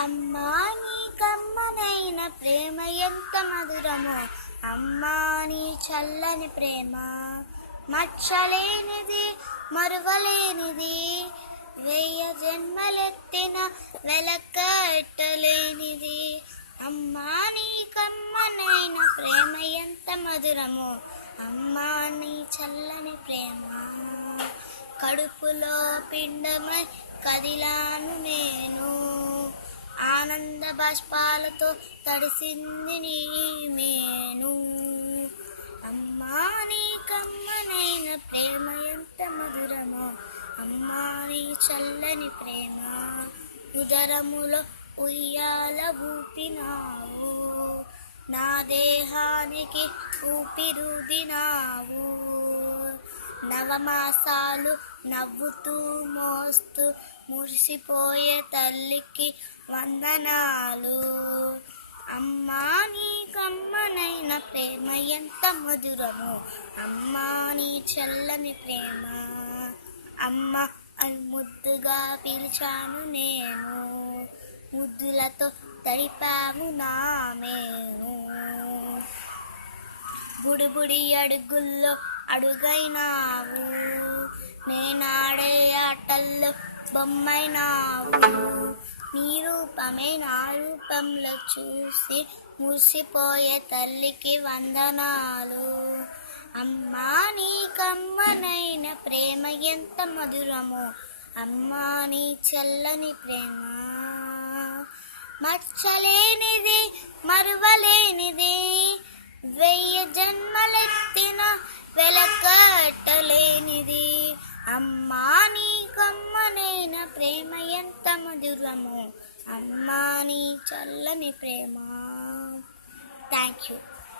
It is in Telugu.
అమ్మా నీ కమ్మనైన ప్రేమ ఎంత మధురమో, అమ్మా నీ చల్లని ప్రేమ మచ్చలేనిది మరువలేనిది, 1000 జన్మలెత్తిన వెలకట్టలేనిది. అమ్మా నీ కమ్మనైన ప్రేమ ఎంత మధురమో, అమ్మా నీ చల్లని ప్రేమ. కడుపులో పిండమై కదిలాను నేను, ఆనంద బాష్పాలతో తడిసింది నీ మేను. అమ్మా నీ కమ్మనైన ప్రేమ ఎంత మధురమో, అమ్మా నీ చల్లని ప్రేమ. ఉదరములో ఉయ్యాల ఊపినావు, నా దేహానికి ఊపిరుదినావు. నవమాసాలు నవ్వుతూ మోస్తూ మురిసిపోయే తల్లికి వందనాలు. అమ్మా నీ కమ్మనైన ప్రేమ ఎంత మధురమో, అమ్మా నీ చల్లని ప్రేమ. అమ్మ అని ముద్దుగా పిలిచాను నేను, ముద్దులతో తడిపాము నా మేను. బుడిబుడి అడుగుల్లో అడుగైనావు, నేనాడే ఆటల్లో బొమ్మైనావు. నీ రూపమే నా రూపంలో చూసి మురిసిపోయే తల్లికి వందనాలు. అమ్మా నీ కమ్మనైన ప్రేమ ఎంత మధురమో, అమ్మా నీ చల్లని ప్రేమ మచ్చలేనిది మరువలేనిది, 1000 జన్మలెత్తిన వెలకట్టలేనిది. అమ్మా నీ కమ్మనైన ప్రేమ ఎంత మధురమో, అమ్మా నీ చల్లని ప్రేమ. Thank you.